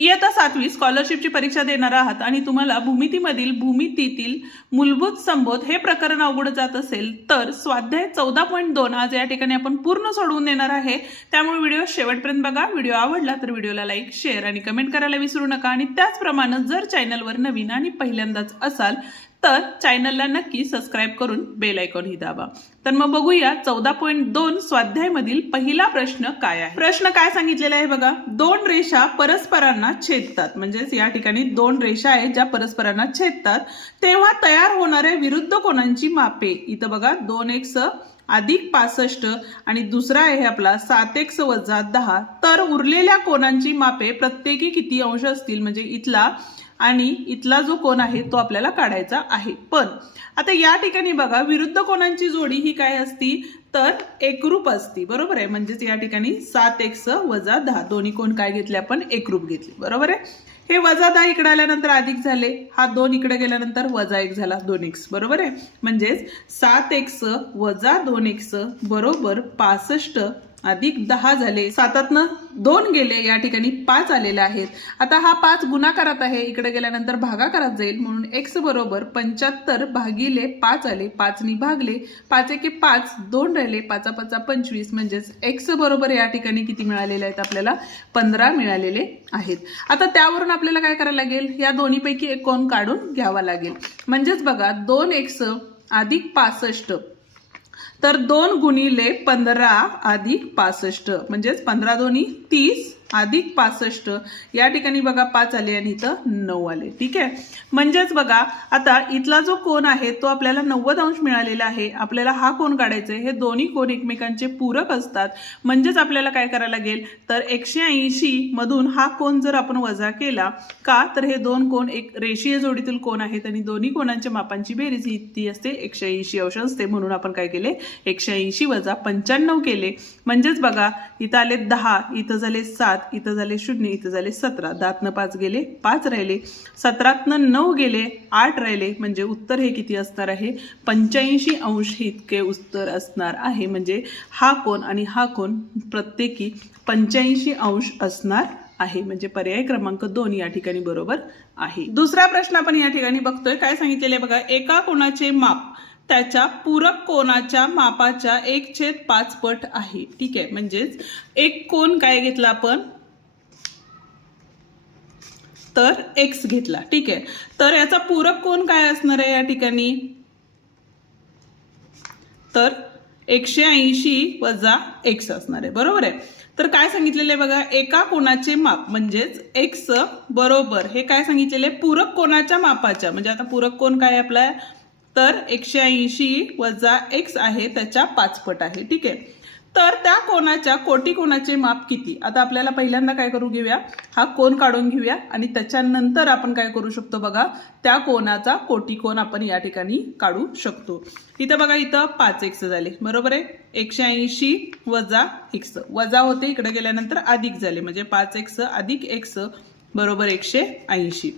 इयत्ता 7वी स्कॉलरशिपची परीक्षा देणार आहात आणि तुम्हाला भूमितीतील मूलभूत संबोध हे प्रकरण अवघड जात असेल तर स्वाध्याय 14.2 आज या ठिकाणी आपण पूर्ण सोडवून देणार आहे। त्यामुळे व्हिडिओ शेवटपर्यंत बघा। व्हिडिओ आवडला तर व्हिडिओला लाईक, शेअर आणि कमेंट करायला विसरू नका आणि त्याचप्रमाणे जर चॅनलवर नवीन आणि पहिल्यांदाच असाल तर चॅनलला नक्की सबस्क्राइब करून बेल आयकॉन ही दाबा। तर मग बघूया 14.2 स्वाध्याय मधील पहिला प्रश्न काय आहे। प्रश्न काय सांगितलेला आहे बघा, दोन रेषा परस्परांना छेदतात, म्हणजेच या ठिकाणी दोन रेषा आहेत ज्या परस्परांना छेदतात तेव्हा तयार होणाऱ्या विरुद्ध कोनांची मापे। इथं बघा 2x अधिक 65 आणि दुसरा आहे आपला 7x वजा 10। तर उरलेल्या कोनांची मापे प्रत्येकी किती अंश असतील, म्हणजे इथला आणि इथला जो कोन आहे तो आपल्याला काढायचा आहे। पण आता या ठिकाणी बघा विरुद्ध कोनांची जोडी ही काय असती तर एकरूप असती, बरोबर आहे। म्हणजेच या ठिकाणी 7x वजा 10 दोन्ही कोन काय घेतले आपण एकरूप घेतले, बरोबर आहे। हे वजा 10 इकडे आल्यानंतर अधिक झाले, हा 2 इकडे गेल्यानंतर वजा 1 झाला 2x, बरोबर आहे। म्हणजेच 7x वजा 2x बरोबर 65 अधिक 10 झाले, 7तनं 2 गेले, या ठिकाणी 5 आलेले आहेत। आता हा 5 गुणाकारात आहे, इकडे गेल्यानंतर भागाकारात जाईल म्हणून x बरोबर 75 भागिले 5 आले, 5 नी भागले, 5 एके 5 2 राहिले, 5 5 25 म्हणजेच x बरोबर या ठिकाणी किती मिळालेले आहेत आपल्याला 15 मिळालेले आहेत। आता त्यावरून आपल्याला काय करायला लागेल, या दोन्हीपैकी एक कोन काढून घ्यावा लागेल। म्हणजेच बघा 2x अधिक 65 तर 2 गुणिले 15 अधिक 65 म्हणजेच 15 दोन्ही 30 अधिक 65, या ठिकाणी बघा 5 आले आणि इथं 9 आले, ठीक आहे। म्हणजेच बघा आता इथला जो कोन आहे तो आपल्याला 90 अंश मिळालेला आहे। आपल्याला हा कोन काढायचा आहे, हे दोन्ही कोन एकमेकांचे पूरक असतात। म्हणजेच आपल्याला काय करायला लागेल तर 180 मधून हा कोन जर आपण वजा केला का तर हे दोन कोन एक रेषीय जोडीतील कोन आहेत आणि दोन्ही कोनांच्या मापांची बेरीज ही असते 180 अंश असते। म्हणून आपण काय केले 180 वजा 95 केले। म्हणजेच बघा इथं आले 10, इथं झाले 7, इथं झाले 0, इथं झाले 17, 10तनं 5 गेले 5 राहिले, 17तनं 9 गेले 8 राहिले, म्हणजे उत्तर हे किती असणार आहे 85 अंश हे इतके उत्तर असणार आहे। म्हणजे हा कोन आणि हा कोन प्रत्येकी 85 अंश असणार आहे, म्हणजे पर्याय क्रमांक 2 या ठिकाणी बरोबर आहे। दुसरा प्रश्न आपण या ठिकाणी बघतोय, काय सांगितलेले बघा, एका कोनाचे माप त्याच्या पूरक कोनाच्या मापाच्या 1/5 पट आहे, ठीक आहे। म्हणजेच एक कोन काय घेतला आपण तर x घेतला, ठीक आहे। तर याचा पूरक कोन काय असणार आहे या ठिकाणी तर 180 वजा x असणार आहे, बरोबर आहे। तर काय सांगितलेले बघा, एका कोनाचे माप म्हणजेच x बरोबर हे काय सांगितलेले पूरक कोनाच्या मापाच्या, म्हणजे आता पूरक कोन काय आपला तर 180 वजा x आहे त्याच्या 5 पट आहे, ठीक आहे। तर त्या कोनाच्या कोटी कोनाचे माप किती। आता आपल्याला पहिल्यांदा काय करू घेऊया, हा कोन काढून घेऊया आणि त्याच्यानंतर आपण काय करू शकतो बघा त्या कोनाचा कोटी कोन आपण या ठिकाणी काढू शकतो। इथं बघा इथं 5x झाले, बरोबर आहे। 180 वजा x वजा होते, इकडे गेल्यानंतर अधिक झाले, म्हणजे 5x अधिक x बरोबर 180,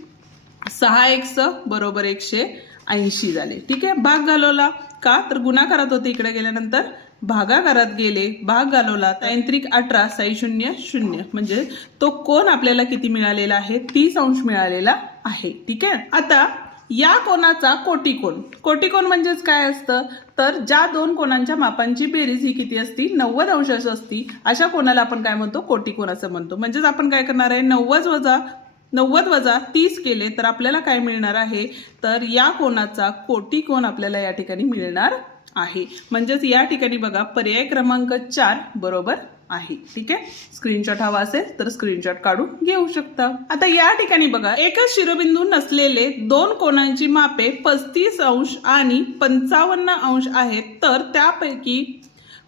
6x बरोबर 180 झाले, ठीक आहे। भाग घालवला का तर गुणाकारात होते, इकडे गेल्यानंतर भागाकारात गेले, भाग घालवला 3 18 6 0 0, म्हणजे तो कोन आपल्याला किती मिळालेला आहे 30 अंश मिळालेला आहे, ठीक आहे। आता या कोनाचा कोटिकोन, कोटिकोन म्हणजेच काय असतं तर ज्या दोन कोनांच्या मापांची बेरीज ही किती असती 90 अंश असती, अशा कोनाला आपण काय म्हणतो कोटिकोन असं म्हणतो। म्हणजेच आपण काय करणार आहे 90 वजा 30 केले तर आपल्याला काय मिळणार आहे तर या कोनाचा कोटिकोन आपल्याला या ठिकाणी मिळणार आहे। म्हणजेच या ठिकाणी बघा पर्याय क्रमांक 4 बरोबर आहे, ठीक आहे। स्क्रीनशॉट हवा असेल तर स्क्रीनशॉट काढून घेऊ शकता। आता या ठिकाणी बघा एकच शिरोबिंदू नसलेले दोन कोनांची मापे 35 अंश आणि 55 अंश आहेत, तर त्यापैकी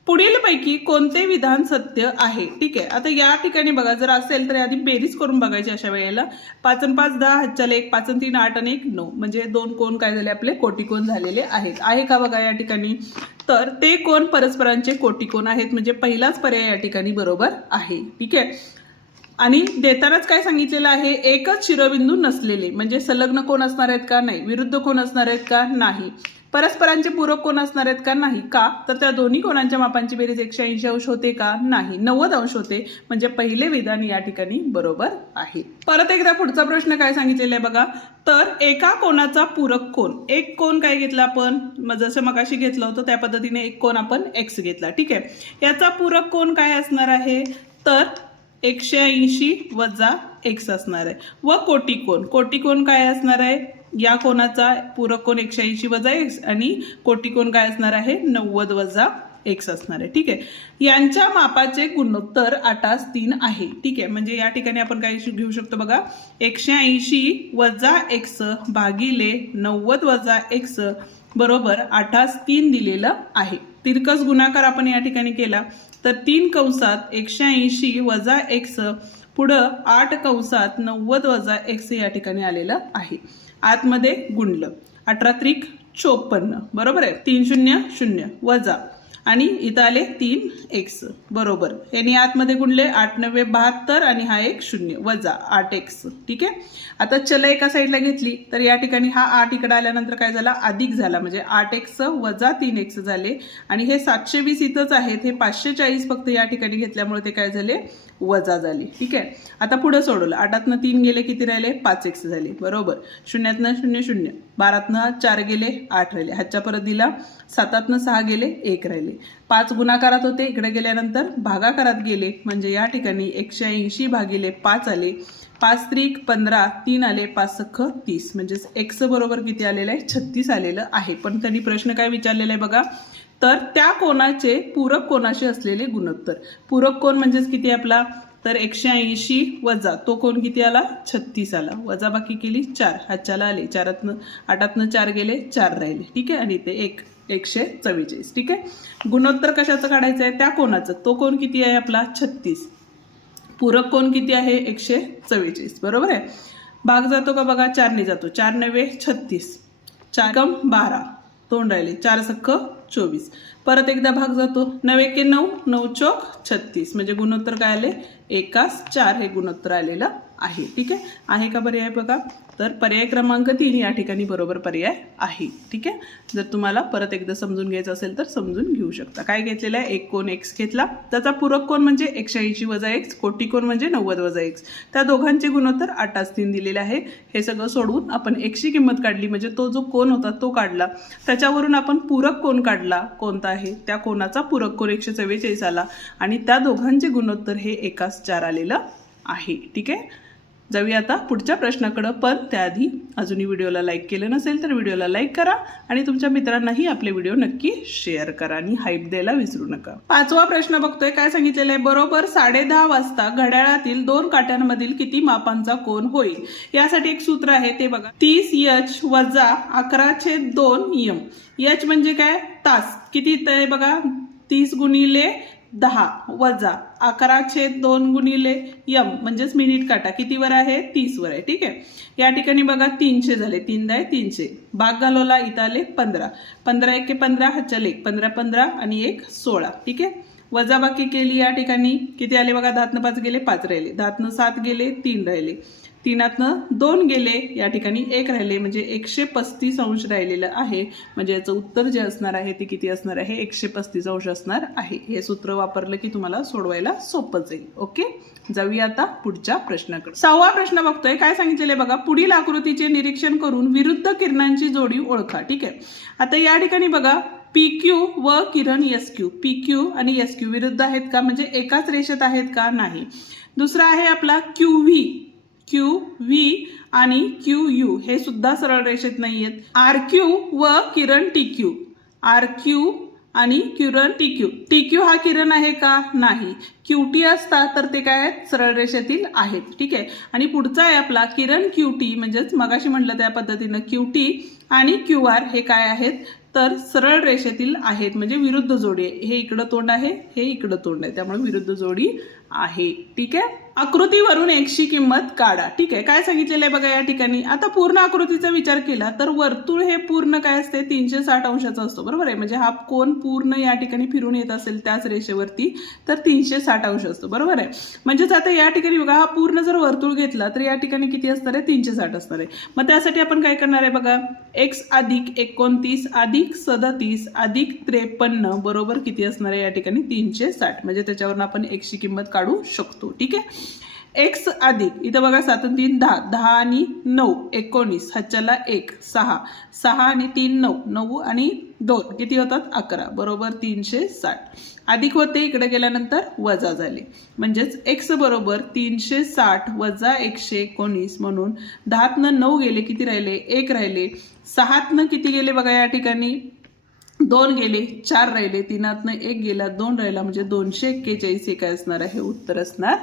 पुढील पैकी कोणते विधान सत्य आहे, ठीक आहे। आता या ठिकाणी बघा जर असेल तर आधी बेरीज करून बघायची अशा वेळेला 5 आणि 5 10 हातच्याला 1, 5 आणि 3 8 आणि 1 9, म्हणजे दोन कोन काय झाले आपले कोटिकोन झालेले आहेत। आहे का बघा या ठिकाणी तर ते कोन परस्परांचे कोटिकोन आहेत, म्हणजे पहिलाच पर्याय या ठिकाणी बरोबर आहे, ठीक आहे। आणि देतानाच काय सांगितलेलं आहे एकच शिरोबिंदू नसलेले, म्हणजे संलग्न कोन असणार आहेत का नाही, विरुद्ध कोन असणार आहेत का नाही, परस्परांचे पूरक कोन असणार आहेत का? नाही. का? तर त्या दोन्ही कोनांच्या मापांची बेरीज 180 अंश होते का? नाही. 90 अंश होते. म्हणजे पहिले विधान या ठिकाणी बरोबर आहे. परत एकदा पुढचा प्रश्न काय सांगितलेला आहे बघा. तर एका कोनाचा पूरक कोन, एक कोन काय घेतला आपण, जसं मगाशी घेतलं होतं त्या पद्धतीने एक कोन आपण एक्स घेतला. ठीक आहे. याचा पूरक कोन काय असणार आहे? तर 180 वजा एक्स असणार आहे. व कोटिकोन, कोटिकोन काय असणार आहे? या कोनाचा पूरक कोन 180 वजा एक्स आणि कोटिकोन काय असणार आहे? 90 वजा एक्स असणार आहे. ठीक आहे. यांच्या मापाचे गुणोत्तर 8:3 आहे. ठीक आहे. म्हणजे या ठिकाणी आपण काय घेऊ शकतो बघा, 180 वजा एक्स भागिले 90 वजा एक्स बरोबर 8:3 दिलेलं आहे. तिरकस गुणाकार आपण या ठिकाणी केला तर 3 कंसात 180 वजा एक्स पुढं 8 कंसात 90 वजा एक्स या ठिकाणी आलेलं आहे. आतमध्ये गुणलं 18 त्रिक 54 बरोबर आहे. 3 0 0 वजा आणि इथं आले 3 एक्स बरोबर. यांनी आतमध्ये गुणले 8 9 72 आणि हा एक 0 वजा 8 एक्स. ठीक आहे. आता चल एका साईडला घेतली तर या ठिकाणी हा 8 इकडे आल्यानंतर काय झाला? अधिक झाला. म्हणजे 8 एक्स वजा 3 एक्स झाले आणि हे 720 इथंच आहेत. हे 540 फक्त या ठिकाणी घेतल्यामुळे ते काय झाले? वजा झाले. ठीक आहे. आता पुढे सोडवलं. 8तनं 3 गेले किती राहिले? 5 एक्स झाले बरोबर. 0तनं 0 0 12तनं 4 गेले 8 राहिले. हातच्या परत दिला. 7तनं 6 गेले 1 राहिले. 5 गुणाकारात होते, इकडे गेल्यानंतर भागाकारात गेले म्हणजे या ठिकाणी 180 भागिले 5 आले. 5 त्रिक 15 3 आले 5 सख्ख 30 म्हणजेच एक्स बरोबर किती आलेलं आहे? 36 आलेलं आहे. पण त्यांनी प्रश्न काय विचारलेला आहे बघा. तर त्या कोनाचे पूरक कोनाशी असलेले गुणोत्तर. पूरक कोन म्हणजेच किती आपला? तर 180 वजा तो कोन किती आला? 36 आला. वजा बाकी केली 4 हातच्याला आले. 8तनं 4 गेले 4 राहिले. ठीक आहे. आणि ते 144. ठीक आहे. गुणोत्तर कशाचं काढायचं आहे? त्या कोनाचं. तो कोन किती आहे आपला? 36. पूरक कोन किती आहे? 144 बरोबर आहे. भाग जातो का बघा? 4 ने जातो. 4 9 36 4 कम 12 तोंड राहिले. 4 सख्ख 24. परत एकदा भाग जातो. 9 1 9 9 चौक 36 म्हणजे गुणोत्तर काय आले? 1:4 हे गुणोत्तर आलेलं आहे. ठीक आहे का पर्याय बघा. तर पर्याय क्रमांक 3 या ठिकाणी बरोबर पर्याय आहे. ठीक आहे. जर तुम्हाला परत एकदा समजून घ्यायचं असेल तर समजून घेऊ शकता. काय घेतलेलं आहे? एक कोन एक्स घेतला. त्याचा पूरक कोन म्हणजे 180 वजा एक्स, कोटिकोन म्हणजे 90 वजा एक्स. त्या दोघांचे गुणोत्तर 8:3 दिलेले आहे. हे सगळं सोडवून आपण एक्सची किंमत काढली म्हणजे तो जो कोन होता तो काढला. त्याच्यावरून आपण पूरक कोन काढला. कोणता आहे? त्या कोनाचा पूरक कोन 144 आला आणि त्या दोघांचे गुणोत्तर हे 1:4 आलेलं आहे. ठीक आहे. जाऊया आता पुढच्या प्रश्नाकडे. पण त्याआधी अजूनही व्हिडिओला लाईक केलं नसेल तर व्हिडिओला लाईक करा आणि तुमच्या मित्रांनाही आपले व्हिडिओ नक्की शेअर करा आणि हाईप द्यायला विसरू नका. 5वा प्रश्न बघतोय. काय सांगितलेलं आहे? बरोबर 10:30 वाजता घड्याळातील 2 काट्यांमधील किती मापांचा कोन होईल? यासाठी एक सूत्र आहे ते बघा. 30h वजा 11/2 m. h म्हणजे काय? तास. किती आहे बघा? 30 गुणिले 10 वजा 11/2 गुणिले m म्हणजेच मिनिट काटा कितीवर आहे? 30 वर आहे. ठीक आहे. या ठिकाणी बघा 300 झाले. 3 10 300. भाग घालवला. इथं आले 15. 15 1 15 हातच्या लेख 15 15 आणि 1 16. ठीक आहे. वजा बाकी केली. या ठिकाणी किती आले बघा? 10तनं 5 गेले 5 राहिले. 10तनं 7 गेले 3 राहिले. 3तनं 2 गेले. या ठिकाणी 1 राहिले म्हणजे 135 अंश राहिलेलं आहे. म्हणजे याचं उत्तर जे असणार आहे ते किती असणार आहे? 135 अंश असणार आहे. हे सूत्र वापरलं की तुम्हाला सोडवायला सोपं जाईल. ओके. जाऊया आता पुढच्या प्रश्नाकडे. 6वा प्रश्न बघतोय. काय सांगितलेलं आहे बघा. पुढील आकृतीचे निरीक्षण करून विरुद्ध किरणांची जोडी ओळखा. ठीक आहे. आता या ठिकाणी बघा PQ व किरण SQ. PQ आणि SQ विरुद्ध आहेत का? म्हणजे एकाच रेषेत आहेत का? नाही. दुसरा आहे आपला QV आणि QU हे सुद्धा सरळ रेषेत नाहीयेत. RQ व किरण TQ. RQ आणि किरण TQ हा किरण आहे का? नाही. QT असता तर ते काय आहेत? सरळ रेषेतील आहेत. ठीक आहे. आणि पुढचा आहे आपला किरण QT म्हणजेच मगाशी म्हटलं त्या पद्धतीनं QT आणि QR हे काय आहेत? तर सरळ रेषेतील आहेत म्हणजे विरुद्ध जोडी आहे. हे इकडं तोंड आहे, हे इकडं तोंड आहे, त्यामुळे विरुद्ध जोडी आहे. ठीक आहे, आकृतीवरून एक्सची किंमत काढा. ठीक आहे, काय सांगितलेलं आहे बघा या ठिकाणी. आता पूर्ण आकृतीचा विचार केला तर वर्तुळ हे पूर्ण काय असते 360 अंशाचा असतो, बरोबर आहे. म्हणजे हा कोन पूर्ण या ठिकाणी फिरून येत असेल त्याच रेषेवरती तर 360 अंश असतो, बरोबर आहे. म्हणजेच आता या ठिकाणी बघा हा पूर्ण जर वर्तुळ घेतला तर या ठिकाणी किती असणार आहे 360 असणार आहे. मग त्यासाठी आपण काय करणार आहे बघा, x अधिक 29 अधिक 37 अधिक 53 बरोबर किती असणार आहे या ठिकाणी 360. म्हणजे त्याच्यावरून आपण x ची किंमत काढू शकतो. ठीक आहे, x अधिक इथं बघा 7 आणि 3 10, 10 आणि 9 19, हातच्याला 1 6, 6 आणि 3 9, 9 आणि 2 किती होतात 11 बरोबर 360. अधिक होते इकडे गेल्यानंतर वजा झाले. म्हणजेच x बरोबर 360 वजा 119 म्हणून 10तनं 9 गेले किती राहिले 1 राहिले. 6तनं किती गेले बघा या ठिकाणी 2 गेले, 4 राहिले, 3तनं 1 गेला 2 राहिला. म्हणजे 241 हे काय असणार आहे उत्तर असणार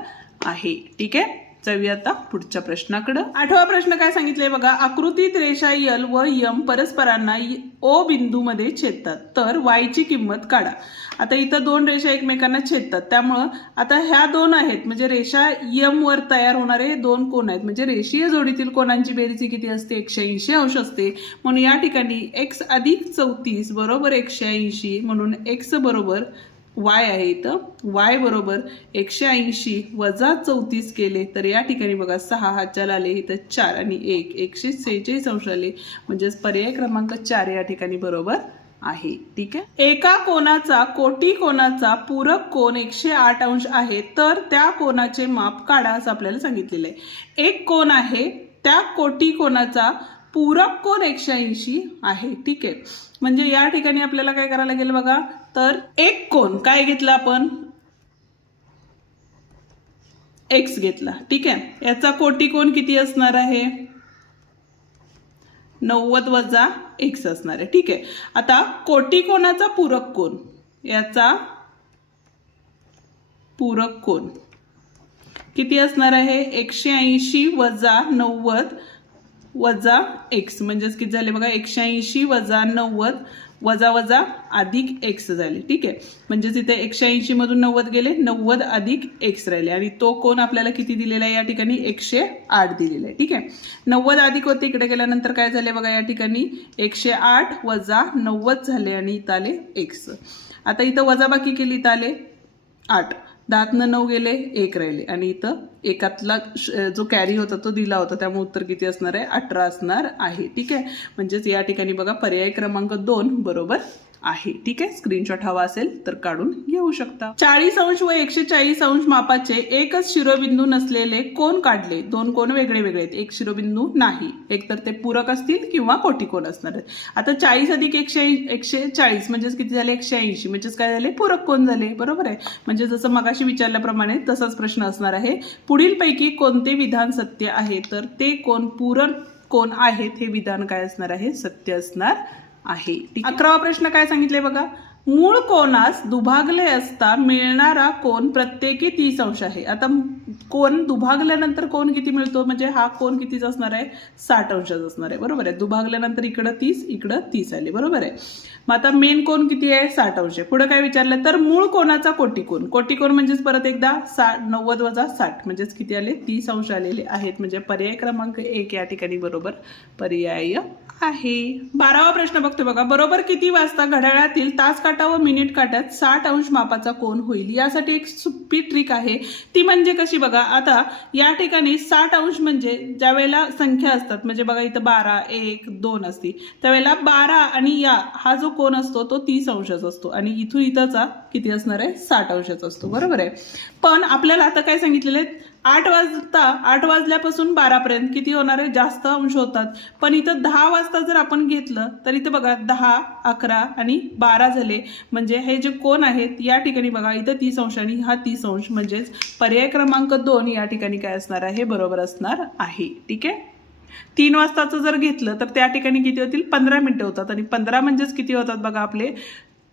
आहे. ठीक आहे, जाऊया आता पुढच्या प्रश्नाकडे. 8वा प्रश्न काय सांगितलंय बघा, आकृतीत रेषा L व M परस्परांना O बिंदूमध्ये छेदतात तर y ची किंमत काढा. आता इथं दोन रेषा एकमेकांना छेदतात त्यामुळं आता ह्या दोन आहेत म्हणजे रेषा M वर तयार होणारे दोन कोन आहेत. म्हणजे रेषीय जोडीतील कोनांची बेरीज किती असते 180 अंश असते. म्हणून या ठिकाणी x अधिक 34 बरोबर 180 म्हणून x बरोबर y आहे. इथं y बरोबर 180 वजा 34 केले तर या ठिकाणी बघा 6 हातच्याला आले, इथं 4 आणि 1 146 अंश आले. म्हणजेच पर्याय क्रमांक 4 या ठिकाणी बरोबर आहे. ठीक आहे, एका कोनाचा कोटी कोनाचा पूरक कोन 108 अंश आहे तर त्या कोनाचे माप काढा असं आपल्याला सांगितलेलं आहे. एक कोन आहे त्या कोटी कोनाचा पूरक कोन 180 आहे. ठीक आहे, म्हणजे या ठिकाणी आपल्याला काय करायला लागेल बघा, तर एक कोन काय घेतला आपण x घेतला. ठीक आहे, याचा कोटी कोन किती असणार आहे 90 वजा x असणार आहे. ठीक आहे, आता कोटी कोनाचा पूरक कोन याचा पूरक कोन किती असणार आहे 180 वजा 90 वजा x. म्हणजेच किती झाले बघा 180 वजा 90 वजा वजा अधिक x झाले. ठीक आहे, म्हणजेच इथे 180 मधून 90 गेले 90 अधिक x राहिले आणि तो कोन आपल्याला किती दिलेला आहे या ठिकाणी 108 दिलेला आहे. ठीक आहे, 90 अधिक होते इकडे गेल्यानंतर काय झाले बघा या ठिकाणी 108 वजा 90 झाले आणि इथं आले x. आता इथं वजाबाकी केली इथं आले 8, 10तनं 9 गेले 1 राहिले आणि इथं एकातला जो कॅरी होता तो दिला होता त्यामुळे उत्तर किती असणार आहे 18 असणार आहे. ठीक आहे, म्हणजेच या ठिकाणी बघा पर्याय क्रमांक 2 बरोबर आहे. ठीक आहे, स्क्रीनशॉट हवा असेल तर काढून घेऊ शकता. 40 अंश व 140 अंश मापाचे एकच शिरोबिंदू नसलेले कोन काढले. दोन कोन वेगळे वेगळे आहेत, एक शिरोबिंदू नाही. एक तर ते पूरक असतील किंवा कोटी कोन असणार आहेत. आता 40 अधिक 140 म्हणजेच किती झाले 180 म्हणजेच काय झाले पूरक कोन झाले, बरोबर आहे. म्हणजे जसं मगाशी विचारल्याप्रमाणे तसाच प्रश्न असणार आहे. पुढीलपैकी कोणते विधान सत्य आहे तर ते कोन पूरक कोन आहेत हे विधान काय असणार आहे सत्य असणार आहे. 11वा प्रश्न काय सांगितले बघा, मूळ कोनास दुभागले असता मिळणारा कोन प्रत्येकी 30 अंश आहे. आता कोन दुभागल्यानंतर कोन किती मिळतो म्हणजे हा कोन कितीच असणार आहे 60 अंशाचा असणार आहे, बरोबर आहे. दुभागल्यानंतर इकडं 30 इकडं 30 आले, बरोबर आहे. मग आता मेन कोन किती आहे 60 अंश आहे. पुढे काय विचारलं तर मूळ कोनाचा कोटी कोन. कोटी कोन म्हणजेच परत एकदा 90 वजा 60 म्हणजेच किती आले 30 अंश आलेले आहेत. म्हणजे पर्याय क्रमांक 1 या ठिकाणी बरोबर पर्याय आहे. 12वा प्रश्न बघतो बघा, बरोबर किती वाजता घड्याळातील तास काटा व मिनिट काट्यात 60 अंश मापाचा कोन होईल. यासाठी एक सोपी ट्रिक आहे ती म्हणजे कशी बघा, आता या ठिकाणी 60 अंश म्हणजे ज्या वेळेला संख्या असतात म्हणजे बघा इथं 12 1 2 असती त्यावेळेला 12 आणि या हा जो कोन असतो तो 30 अंशाचा असतो आणि इथून इथंचा किती असणार आहे 60 अंशाचा असतो, बरोबर आहे. पण आपल्याला आता काय सांगितलेलं आहे 8 वाजल्यापासून 12 पर्यंत किती होणार आहे जास्त अंश होतात. पण इथं 10 वाजता जर आपण घेतलं तर इथं बघा 10 11 आणि 12 झाले. म्हणजे हे जे कोन आहेत या ठिकाणी बघा इथं 30 अंश आणि हा 30 अंश म्हणजेच पर्याय क्रमांक 2 या ठिकाणी काय असणार आहे बरोबर असणार आहे. ठीक आहे, 3 वाजताचं जर घेतलं तर त्या ठिकाणी किती होतील 15 मिनिटं होतात आणि 15 म्हणजेच किती होतात बघा आपले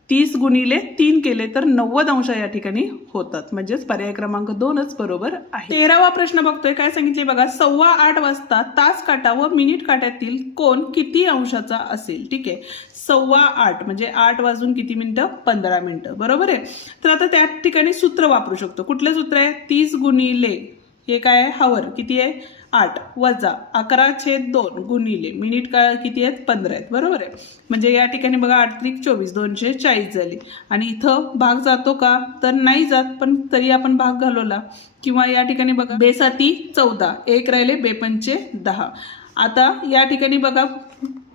30 गुणिले 3 केले तर 90 अंश या ठिकाणी होतात. म्हणजेच पर्याय क्रमांक 2च बरोबर आहे. 13वा प्रश्न बघतोय. काय सांगितले बघा, 8:15 वाजता तास काटा व मिनिट काट्यातील कोण किती अंशाचा असेल. ठीक आहे, 8:15 म्हणजे 8 वाजून किती मिनिटं, 15 मिनिटं, बरोबर आहे. तर आता त्या ठिकाणी सूत्र वापरू शकतो. कुठलं सूत्र आहे, 30 गुणिले हे काय आहे, हावर किती आहे 8 वजा 11/2 गुणिले मिनिट का किती आहेत 15 आहेत, बरोबर आहे. म्हणजे या ठिकाणी बघा 8 त्रिक 24 240 झाली. आणि इथं भाग जातो का, तर नाही जात, पण तरी आपण भाग घालवला. किंवा या ठिकाणी बघा बेसाती 14 1 राहिले, बेपंचे 10. आता या ठिकाणी बघा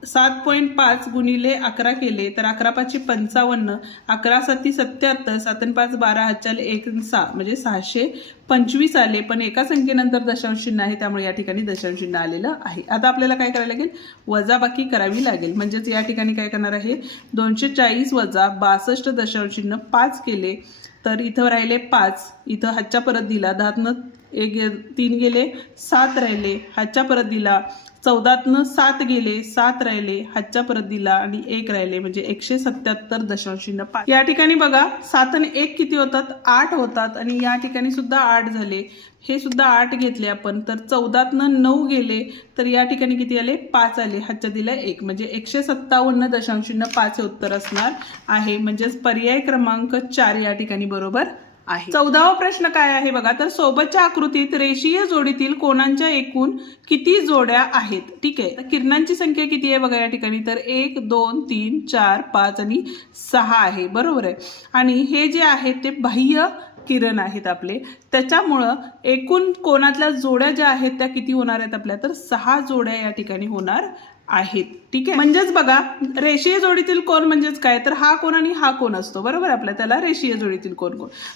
7.5 गुणिले 11 केले तर 11×5 = 55, 11×7 = 77, 7×5 = 12, हातच्याले 1 आणि 6 म्हणजे 625 आले. पण एका संख्येनंतर दशांश चिन्ह आहे, त्यामुळे या ठिकाणी दशांश चिन्ह आलेलं आहे. आता आपल्याला काय करायला लागेल, वजाबाकी करावी लागेल. म्हणजेच या ठिकाणी काय करणार आहे, 240 वजा 62.5 केले तर इथं राहिले 5, इथं हातच्या परत दिला, 10तनं 3 गेले, 7 राहिले, हातच्या परत दिला, 14तनं 7 गेले, 7 राहिले, हातच्या परत दिला आणि 1 राहिले, म्हणजे 177.5. या ठिकाणी बघा 7 आणि 1 किती होतात, 8 होतात. आणि या ठिकाणी सुद्धा 8 झाले, हे सुद्धा 8 घेतले आपण. तर 14तनं 9 गेले तर या ठिकाणी किती आले, 5 आले, हातच्या दिला 1, म्हणजे 157.5 हे उत्तर असणार आहे. म्हणजेच पर्याय क्रमांक 4 या ठिकाणी बरोबर आहे. 14वा प्रश्न काय आहे बघा, तर सोबतच्या आकृतीत रेषीय जोडीतील कोणांच्या एकूण किती जोड्या आहेत. ठीक आहे, किरणांची संख्या किती आहे बघा या ठिकाणी, तर 1 2 3 4 5 आणि 6 आहे, बरोबर आहे. आणि हे जे आहे ते बाह्य किरण आहेत आपले, त्याच्यामुळं एकूण कोणातल्या जोड्या ज्या आहेत त्या किती होणार आहेत आपल्या, तर 6 जोड्या या ठिकाणी होणार आहेत. ठीक आहे, म्हणजेच बघा रेषीय जोडीतील कोण म्हणजेच काय, तर हा कोण आणि हा कोण असतो, बरोबर. आपल्या त्याला रेषीय जोडीतील कोण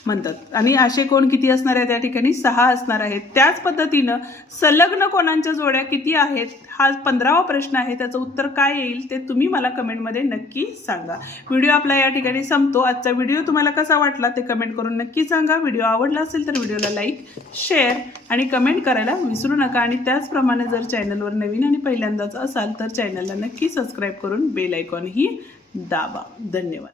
म्हणतात. आणि असे कोण किती असणार आहेत, या ठिकाणी 6 असणार आहेत. त्याच पद्धतीनं संलग्न कोणांच्या जोड्या किती आहेत, हा 15वा प्रश्न आहे. त्याचं उत्तर काय येईल ते तुम्ही मला कमेंटमध्ये नक्की सांगा. व्हिडिओ आपला या ठिकाणी संपतो. आजचा व्हिडिओ तुम्हाला कसा वाटला ते कमेंट करून नक्की सांगा. व्हिडिओ आवडला असेल तर व्हिडिओला लाईक, शेअर आणि कमेंट करायला विसरू नका. आणि त्याचप्रमाणे जर चॅनलवर नवीन आणि पहिल्यांदाच असाल तर चॅनलला नक्की सबस्क्राईब करून बेल आयकॉन ही दाबा. धन्यवाद.